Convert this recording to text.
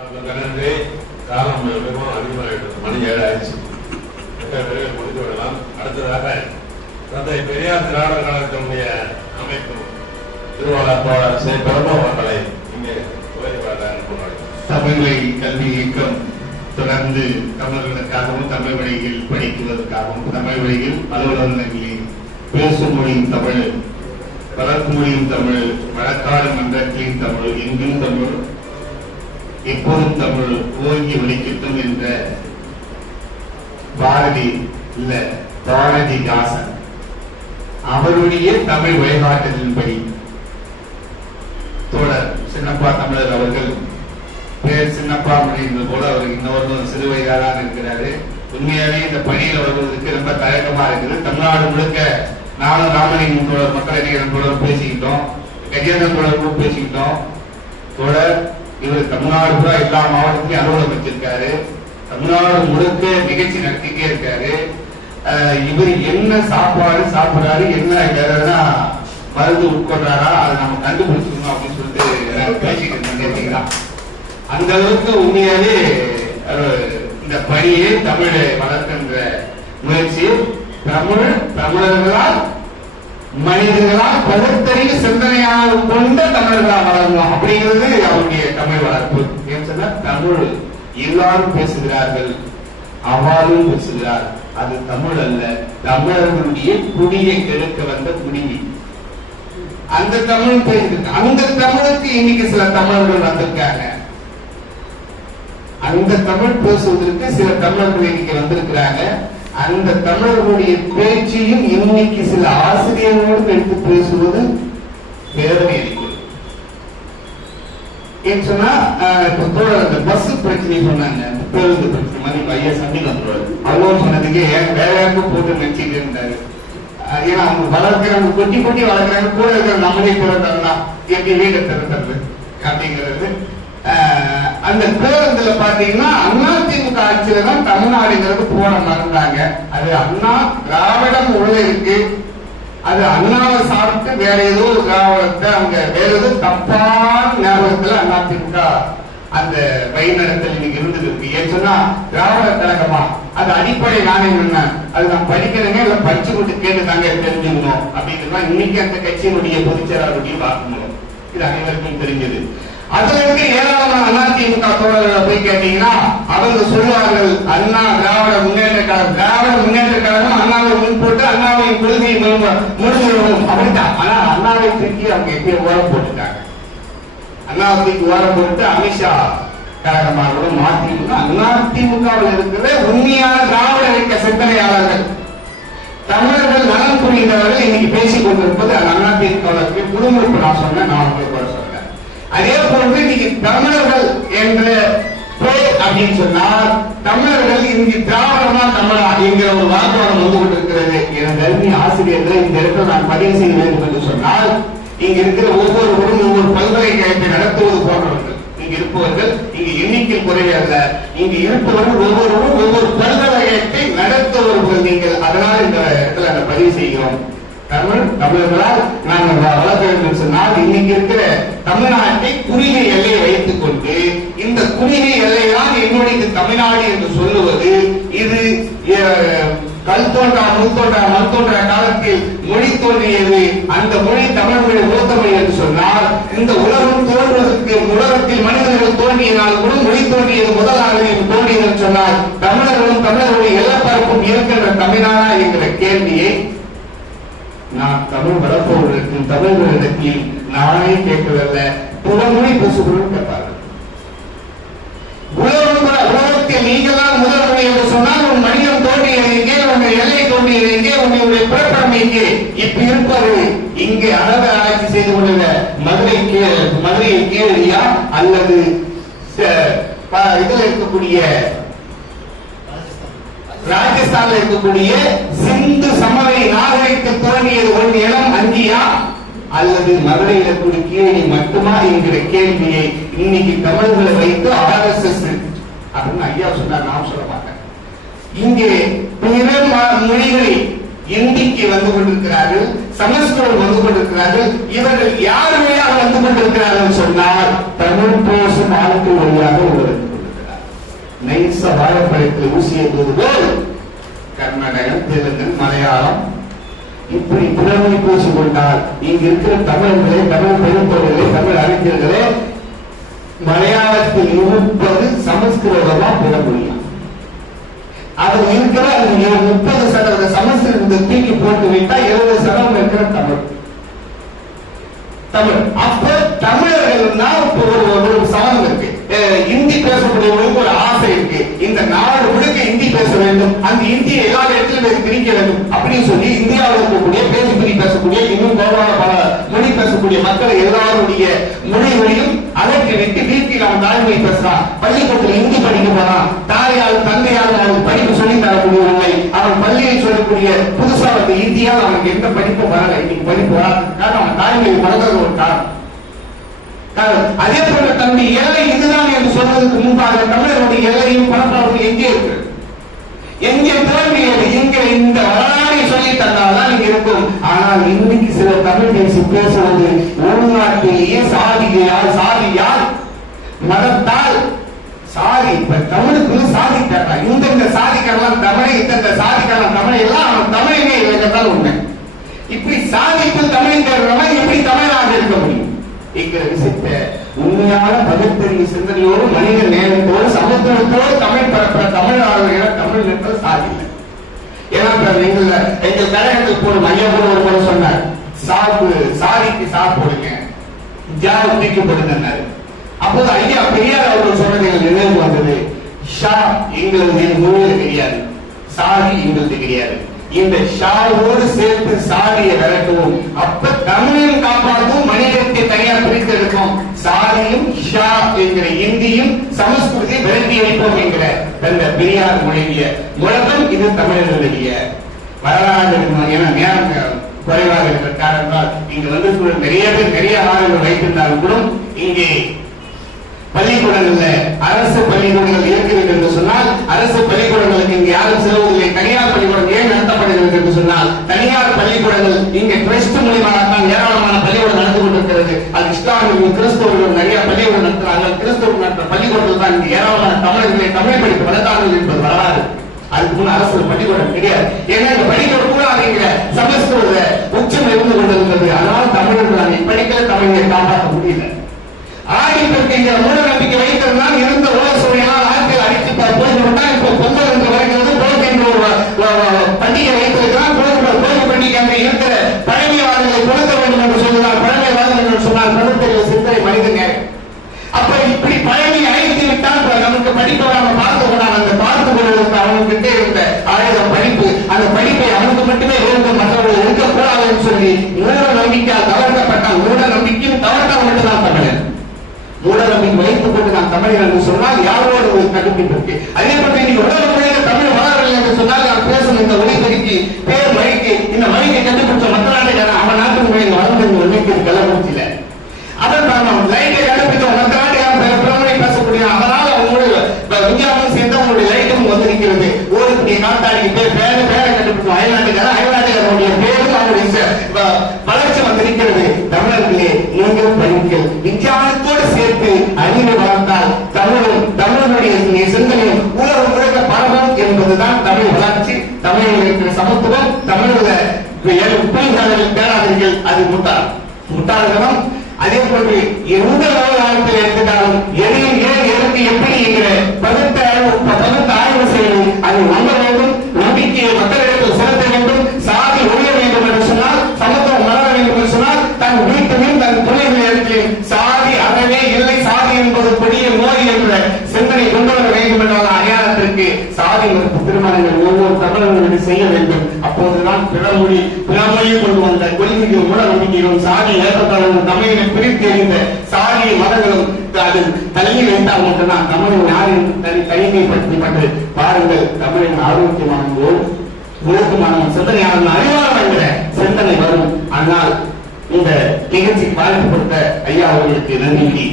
நன்றி. காலம் மிகவும் அதிகமாகிவிட்டது. மணி 7 ஆயிடுச்சு. விரைவில் முடித்து விடலாம். அடுத்ததாக தந்தை பெரியார் திராவிடர் கழகத்தினுடைய அமைப்பு திருவாளர் தோழர் சே. பிரபு அவர்களை இங்கே தமிழ் வழி கல்வி இயக்கம் தொடர்ந்து தமிழர்களுக்காகவும் தமிழ் வழியில் படிக்குவதற்காகவும் தமிழ் வழியில் அலுவலகங்களில் பேசும் மொழியும் தமிழ், வளர்ப்பு மொழியும் தமிழ், வழக்காடு மன்றத்தின் தமிழ், எங்கும் தமிழ், எப்போதும் தமிழ் ஓங்கி ஒலிக்கட்டும் என்ற பாரதிதாசன் அவருடைய தமிழ் வழிகாட்டுதலின்படி தோழர் சின்னப்பா தமிழர் அவர்கள் பேர் சின்னப்பா அப்படின்றது போல அவர் இன்னொரு சிறு வயதாக இருக்கிறாரு. உண்மையாவே இந்த பணியில் வருவதற்கு ரொம்ப தயக்கமா இருக்குது. தமிழ்நாடு முழுக்க நானும் ராமலிங்கம் தோழர், மக்கள் தோழர் பேசிக்கிட்டோம், கஜேந்திரன் தோழர் பேசிக்கிட்டோம். தோழர் இவர் தமிழ்நாடு கூட எல்லா மாவட்டத்திலையும் அலுவலகம் வச்சிருக்காரு. தமிழ்நாடு முழுக்க நிகழ்ச்சி நடத்திட்டே இருக்காரு. இவர் என்ன சாப்பாடு சாப்பிடுறாரு, என்ன மருந்து உட்கொள்றாரா, அதை நம்ம கண்டுபிடிச்சிக்கணும் அப்படின்னு சொல்லிட்டு பேசிக்கிட்டு அந்த அளவுக்கு உண்மையாவே இந்த பணியை தமிழை வளர்க்கின்ற முயற்சி தமிழர்களால் மனிதர்களால் பகுத்தறிவு சிந்தனையாக கொண்ட தமிழர்களால் வளரணும் அப்படிங்கிறது அவருடைய தமிழ் வளர்ப்பு. ஏன்னு சொன்னா தமிழ் எல்லாரும் பேசுகிறார்கள், அவ்வாறும் பேசுகிறார். அது தமிழ் அல்ல, தமிழர்களுடைய குடியை கெடுக்க வந்த குடிமை. அந்த தமிழ் பேசுகிறது. அந்த தமிழுக்கு இன்னைக்கு சில தமிழர்கள் வந்திருக்காங்க. அந்த தமிழ் பேசுவதற்கு சில தமிழர்கள் இன்னைக்கு வந்திருக்கிறாங்க. அந்த தமிழர்களுடைய பேச்சையும் இன்னைக்கு சில ஆசிரியர்களோடு எடுத்து பேசுவது வேதனை அளிக்கிறது. ஏன்னு சொன்னா அந்த பஸ் பிரச்சனை சொன்னாங்க, பேருந்து பிரச்சனை மாதிரி ஐயா சண்டிகம் அவ்வளவு சொன்னதுக்கு வேற யாருக்கும் போட்டு நினைச்சிட்டு இருந்தாரு. ஏன்னா அவங்க வளர்க்கிறாங்க, கொட்டி கொட்டி வளர்க்கிறாங்க, கூட இருக்கிற நம்மளே பிறந்தா எப்படி வீட்டை திறக்கிறது அப்படிங்கிறது. அந்த பேருந்துல பாத்தீங்கன்னா அதிமுக ஆட்சியில தான் தமிழ்நாடுங்கிறது போன மறந்தாங்க. அது அண்ணா திராவிடம் உள்ள இருக்கு. அது அண்ணாவை சாப்பிட்டு வேற ஏதோ ஒரு திராவிடத்தை அவங்க வேற ஏதோ தப்பான ஞாபகத்துல அதிமுக அந்த வழிநடத்தல் இன்னைக்கு இருந்தது இருக்கு. ஏன்னு சொன்னா திராவிட கழகமா அது அடிப்படை நாணயம் என்ன, அது நான் படிக்கிறேங்க இல்ல படிச்சு கொண்டு கேட்டு தாங்க தெரிஞ்சுக்கணும் அப்படிங்கிறதா இன்னைக்கு அந்த கட்சியினுடைய பொதுச்செயலாளருடைய வாக்குமூலம். இது அனைவருக்கும் தெரிஞ்சது. அதுல இருந்து ஏராளமான அதிமுக தோழர்களை போய் கேட்டீங்கன்னா அவங்க சொல்லுவார்கள், அண்ணா திராவிட முன்னேற்ற கழகம், திராவிட முன்னேற்ற கழகம் அண்ணாவை முன்போட்டு அண்ணாவின் கொள்கையை முழுமையும் அப்படித்தான். ஆனா அண்ணாவை தூக்கி அவங்க எப்பயும் ஓரம் போட்டுட்டாங்க. அண்ணாவை தூக்கி ஓரம் போட்டு அமித்ஷா கழகமாக அதிமுகவில் இருக்கிற உண்மையான திராவிட இயக்க சிந்தனையாளர்கள் தமிழர்கள் நலன் புரிந்தவர்கள் இன்னைக்கு பேசிக் கொண்டிருப்பது அதிமுக குடும்ப. நான் சொன்னேன், நான் உங்களுக்கு சொன்னேன். அதே போன்று இன்னைக்கு தமிழர்கள் என்ற பேர் அப்படின்னு சொன்னால் தமிழர்கள் இன்னைக்கு திராவிடமா தமிழா என்கிற ஒரு வாக்குவாதம் வந்து கொண்டிருக்கிறது. எனது அருமை ஆசிரியர்களை இந்த இடத்துல நான் பதிவு செய்ய வேண்டும் என்று சொன்னால், இங்க இருக்கிற ஒவ்வொருவரும் ஒவ்வொரு பல்கலைக்கழகத்தை நடத்துவது போன்றவர்கள் இங்க இருப்பவர்கள் இங்கு எண்ணிக்கை குறைவே அல்ல. இங்கு இருப்பவர்கள் ஒவ்வொருவரும் ஒவ்வொரு பல்கலைக்கழகத்தை நடத்துவவர்கள் நீங்கள். அதனால் இந்த இடத்துல நான் பதிவு செய்கிறோம். தமிழர்களால் நாங்கள் வளர்க்க வேண்டும் சொன்னால் இன்னைக்கு இருக்கிற தமிழ்நாட்டை குறுகிய எல்லையை வைத்துக் கொண்டு இந்த குறுகிய எல்லைதான் என்னுடைய தமிழ்நாடு என்று சொல்லுவது இது கல் தோன்றா முன் தோன்றா மண் தோன்றா காலத்தில் மொழி தோன்றியது. அந்த மொழி தமிழ் மொழி மூத்தமொழி என்று சொன்னால் இந்த உலகம் தோன்றுவதற்கு உலகத்தில் மனிதர்கள் தோன்றியனால் கூட மொழி தோன்றியது முதலாக தோன்றியது என்று சொன்னால் தமிழர்களும் தமிழர்களுடைய எல்லாப்பரப்பும் இருக்கின்ற தமிழ்நாடா என்கிற கேள்வியை நான் தமிழ் வளர்ப்பவர்களுக்கும் தமிழர்களிடத்தில் நானே கேட்கவில்ல, புலமொழி பேசுபவர்கள் கேட்பார்கள். உலகத்தில் நீங்கள்தான் முதல் மொழி என்று சொன்னால் உன் மனிதன் தோன்றியது எங்கே, உங்கள் எல்லை தோன்றியது எங்கே, உங்களுடைய பிறப்படம் எங்கே? இப்ப இருப்பது இங்கே அளவு ஆராய்ச்சி செய்து கொண்டுள்ள மதுரையை கீழடியா அல்லது இதுல இருக்கக்கூடிய ராஜஸ்தான்ல இருக்கக்கூடிய சிந்து சமவெளி நாகரிகத்தில் தோன்றியது ஒரு இடம் அங்கியா அல்லது மதுரையில் இருக்கக்கூடிய கீழடி மட்டுமா என்கிற கேள்வியை இன்னைக்கு தமிழர்களை வைத்து RSS அப்படின்னு ஐயா சொன்னார், நான் சொல்ல மாட்டேன். இங்கே பிற மொழிகளை இந்திக்கு வந்து கொண்டிருக்கிறார்கள், சமஸ்கிருதம் வந்து கொண்டிருக்கிறார்கள். இவர்கள் யார் வழியாக வந்து கொண்டிருக்கிறார்கள் சொன்னால் தமிழ் பேசும் ஆட்கள் வழியாக உள்ளது. நைச வாழைப்பழத்தில் ஊசி ஏற்றுவது போல் கர்நாடகம், தெலுங்கு, மலையாளம் இப்படி புலமை பூசி கொண்டால் இங்க இருக்கிற தமிழர்களே, தமிழ் பெருந்தோர்களே, தமிழ் அறிஞர்களே, மலையாளத்தில் இருப்பது சமஸ்கிருதமா பெற முடியும். அது இருக்கிற 30% சமஸ்கிருதத்தை தூக்கி போட்டு விட்டா 70% இருக்கிற தமிழ். அப்ப தமிழர்கள்னா ஒரு சமம் இருக்கு. இந்தி பேசக்கூடியவங்களுக்கு ஒரு ஆசை இருக்கு. இந்த நாடு முழுக்க இந்தி பேச வேண்டும், அந்த இந்தியை எல்லா இடத்திலும் திணிக்க வேண்டும் அப்படின்னு சொல்லி இந்தியாவில் இருக்கக்கூடிய பேசுபடி பேசக்கூடிய இன்னும் கோவான பல மொழி பேசக்கூடிய மக்கள் எல்லாருடைய மொழிகளையும் அதற்கு விட்டு வீட்டில் அவன் தாய்மொழி பேசுறான், பள்ளிக்கூடத்தில் இந்தி படிக்க போறான், தாயால் தந்தையால் அவனுக்கு படிப்பு சொல்லி தரக்கூடியவில்லை, அவன் பள்ளியில் சொல்லக்கூடிய புதுசா வந்து இந்தியால் அவனுக்கு எந்த படிப்பு வரல. இன்னைக்கு படிப்பு வராது, காரணம் அவன் தாய்மொழி மறந்தது ஒரு காரணம். அதே போல தன்னுடைய எல்லை இதுதான் என்று சொல்வதற்கு முன்பாக தமிழருடைய எல்லையும் பரப்பளவு எங்கே இருக்கு, எங்கே தோன்றியது, எங்கே இந்த வரலாறை சொல்லி தந்தால்தான் இங்க இருக்கும். ஆனால் இன்னைக்கு சில தமிழ் பேசி பேசுவது உள்நாட்டிலேயே சாதியால் மதத்தால் சாதி. இப்ப தமிழுக்குள்ள சாதி தர்றா, இந்த சாதிக்கெல்லாம் தமிழை, இந்த சாதிக்கெல்லாம் தமிழை எல்லாம் அவன் தமிழனே இல்லைங்கிறதால உண்மை. இப்படி சாதிக்கு தமிழ் தர்றவன் எப்படி தமிழாக இருக்க முடியும் என்கிற விஷயத்தை உண்மையான பகுத்தறிவு சிந்தனையோடு மனித நேரத்தோடு சமத்துவத்தோடு தமிழ் பரப்புற தமிழ் தமிழ் நிறுத்த சாதிஇல்லை. ஏன்னா எங்கள் கழகத்தில் போடும் ஐயா கூட ஒரு முறை சொன்னார், சாதிக்கு போடுங்க, தூக்கி போடுங்க. அப்போது ஐயா பெரியார் அவர்கள் சொன்னது நினைவு வந்தது. ஷா எங்களது மொழியில் கிடையாது, சாதி எங்களது கிடையாது. இந்த ஷாவோடு சேர்த்து சாதியை விரட்டுவோம், அப்ப தமிழையும் காப்பாற்றும், மனிதத்தை தனியார் பிரித்து எடுப்போம். சாதியும் ஷா என்கிற இந்தியும் சமஸ்கிருதி விரட்டி வைப்போம் என்கிற தந்த பெரியார் மொழிய முழக்கம் இது தமிழர்களுடைய வரலாறு. என நேரம் குறைவாக இருக்கிற காரணத்தால் இங்க வந்து நிறைய பேர் நிறைய ஆளுநர்கள் வைத்திருந்தாலும் கூட இங்கே பள்ளிக்கூடங்கள்ல அரசு பள்ளிக்கூடங்கள் இருக்கிறது என்று சொன்னால் அரசு பள்ளிக்கூடங்களுக்கு இங்கு யாரும் செல்வதில்லை. தனியார் பள்ளிக்கூடம் ஏன் நடத்தப்படுகிறது என்று சொன்னால் தனியார் பள்ளிக்கூடங்கள் இங்கே டிரஸ்ட் மூலியமாகத்தான் ஏராளமான பள்ளிக்கூடம் நடந்து கொண்டிருக்கிறது. அது இஸ்லாமியர்கள் கிறிஸ்தவர்கள் நிறைய பள்ளிக்கூடம் நடத்துகிறார்கள். கிறிஸ்தவர்கள் நடத்துற பள்ளிக்கூடத்தில் தான் இங்கு ஏராளமான தமிழர்களை தமிழ் படிப்பு வளர்த்தார்கள் என்பது வரலாறு. அதுக்கு முன் அரசு பள்ளிக்கூடம் கிடையாது. ஏன்னா இந்த பள்ளிக்கூடம் கூட அப்படிங்கிற சமஸ்கிருத உச்சம் இருந்து கொண்டிருந்தது. அதனால் தமிழர்கள் அதை படிக்கல, தமிழை காப்பாற்ற முடியல. ஆகியவருக்கு இந்த மூட நம்பிக்கை வைத்திருந்தால் இருந்த உலகசூழலால் ஆட்கள் அடித்து போய்விட்டா இப்போ பொங்கல் என்று வருகிறது, போக்கு என்ற ஒரு பண்டிகை வைத்திருக்கிறார். போக்கு பண்டிகை அங்கே இருக்கிற பழமைவாதங்களை கொடுக்க வேண்டும் என்று சொல்லுகிறார். பழமைவாதம் என்று சொன்னால் பகுத்தறிவு சிந்தனை மனிதங்க. அப்ப இப்படி பழமை அழைத்து விட்டால் நமக்கு படிப்பை நாம பார்த்து கொண்டால் அந்த பார்த்து கொள்வதற்கு அவனுக்கிட்ட இருந்த ஆயுதம் படிப்பு, அந்த படிப்பை அவனுக்கு மட்டுமே வேண்டும், மற்றவர்கள் இருக்கக்கூடாது என்று சொல்லி மூட நம்பிக்கையால் தவறுக்கப்பட்டால் மூட நம்பிக்கையும் தவறுதான் மட்டும்தான் தமிழன். மூட நம்பிக்கை வைத்துக் கொண்டு நான் தமிழன் என்று சொன்னால் யாரோட ஒரு கண்டுபிடிப்பு இருக்கு. அதே போல இன்னைக்கு உலக மொழியில தமிழ் வளரவில்லை என்று சொன்னால் நான் பேசும் இந்த ஒளிபெருக்கி பேர் மொழிக்கு இந்த மொழியை கண்டுபிடிச்ச மற்ற நாட்டுக்காரன் அவன் நாட்டு மொழியில் வளர்ந்து ஒன்றைக்கு கள்ளக்குறிச்சியில அதன் காரணம் லைட்டை கண்டுபிடிச்ச மற்ற நாட்டுக்காரன் பிறமொழி பேசக்கூடிய அதனால அவங்களுடைய விஞ்ஞாபனம் சேர்ந்து அவங்களுடைய லைட்டும் வந்து நிற்கிறது. ஓடுக்கூடிய காத்தாடிக்கு பேர் பேரை கண்டுபிடிச்சோம் அயல்நாட்டுக்காரனுடைய பேரும் அவங்களுடைய வளர்ச்சி வந்து நிற்கிறது. தமிழர்களே நீங்கள் படிங்கள், விஞ்ஞானத்தோடு சேர்த்து அறிவை வளர்த்தால் தமிழனுடைய சிந்தனையும் உலகம் முழுக்க பரவும் என்பதுதான் தமிழ் வளர்ச்சி, தமிழில் இருக்கிற சமத்துவம். தமிழில் பேராதீர்கள், அது முட்டாள்தனம். அதே போன்று எந்த காலத்தில் எடுத்துட்டாலும் எதையும் ஏன் எதற்கு எப்படி என்கிற பகுத்த ஆய்வு செய்து அதை நம்ப வேண்டும், நம்பிக்கையை மக்களிடத்தில் செலுத்த வேண்டும். சாதி ஒழிய வேண்டும் என்று சொன்னால், சமத்துவம் வளர வேண்டும் என்று சொன்னால் தன் வீட்டிலும் தன் துணைகளிடத்திலும் சாதி அறவே இல்லை, சாதி என்பது பெரிய நோய் என்ற சிந்தனை கொண்டு வர வேண்டும் என்றால் அடையாளத்திற்கு சாதி மறுப்பு திருமணங்கள் ஒவ்வொரு தமிழர்களும் செய்ய வேண்டும். அப்போதுதான் பிறமொழியை கொண்டு வந்த கொள்கையும் மூட நம்பிக்கைகளும் சாதி ஏற்றத்தாலும் தமிழை பிரித்து எறிந்த சாதிய மதங்களும் அது தள்ளி வைத்தால் மட்டும்தான் தமிழின் நாளின் தனிமைப்படுத்தப்பட்டு பாருங்கள் தமிழின் ஆரோக்கியமான ஒழுக்கமான சிந்தனையான அறிவாளர் என்கிற சிந்தனை வரும். ஆனால் இந்த நிகழ்ச்சி பாதிக்கப்பட்ட ஐயா அவர்களுக்கு நன்றி.